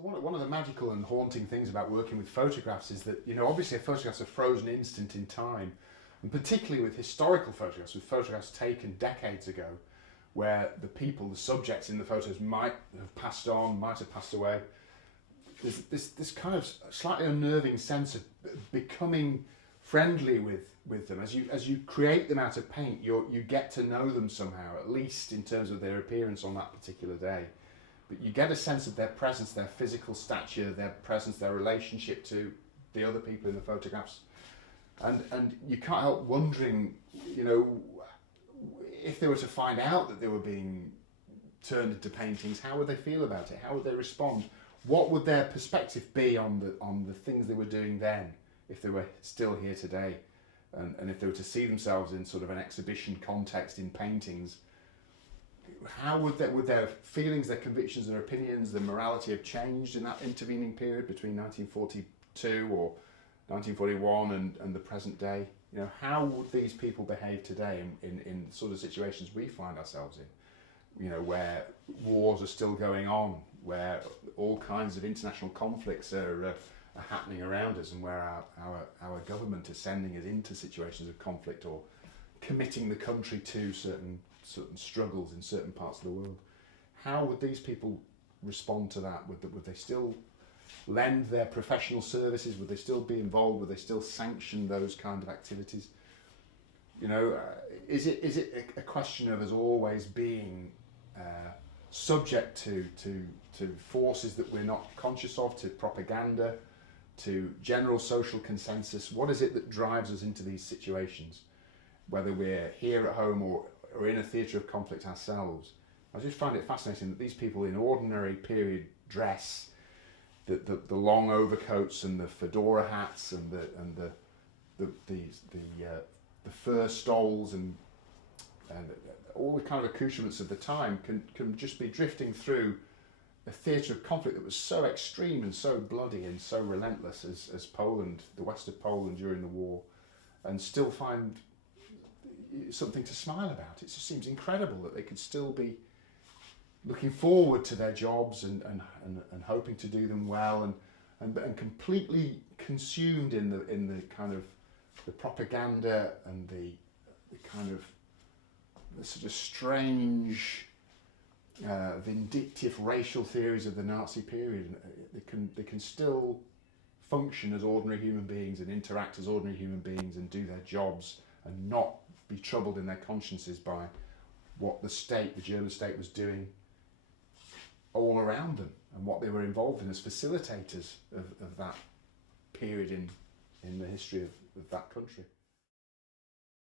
So one of the magical and haunting things about working with photographs is that, obviously a photograph's a frozen instant in time, and particularly with historical photographs, with photographs taken decades ago, where the people, the subjects in the photos might have passed on, might have passed away. There's this kind of slightly unnerving sense of becoming friendly with them. As you create them out of paint, you get to know them somehow, at least in terms of their appearance on that particular day. But you get a sense of their presence, their physical stature, their presence, their relationship to the other people in the photographs. And you can't help wondering, if they were to find out that they were being turned into paintings, how would they feel about it? How would they respond? What would their perspective be on the things they were doing then, if they were still here today? And if they were to see themselves in sort of an exhibition context in paintings, how would their feelings, their convictions, their opinions, their morality have changed in that intervening period between 1942 or 1941 and the present day? How would these people behave today in sort of situations we find ourselves in? Where wars are still going on, where all kinds of international conflicts are happening around us, and where our government is sending us into situations of conflict or committing the country to certain struggles in certain parts of the world. How would these people respond to that? Would they still lend their professional services? Would they still be involved? Would they still sanction those kind of activities? Is it a question of us always being subject to forces that we're not conscious of, to propaganda, to general social consensus? What is it that drives us into these situations, whether we're here at home or in a theatre of conflict ourselves? I just find it fascinating that these people in ordinary period dress, the long overcoats and the fedora hats and the fur stoles and all the kind of accoutrements of the time can just be drifting through a theatre of conflict that was so extreme and so bloody and so relentless as Poland, the west of Poland during the war, and still find something to smile about. It just seems incredible that they could still be looking forward to their jobs and hoping to do them well and completely consumed in the kind of the propaganda and the kind of the sort of strange vindictive racial theories of the Nazi period. They can still function as ordinary human beings and interact as ordinary human beings and do their jobs and not be troubled in their consciences by what the German state was doing all around them and what they were involved in as facilitators of that period in the history of that country.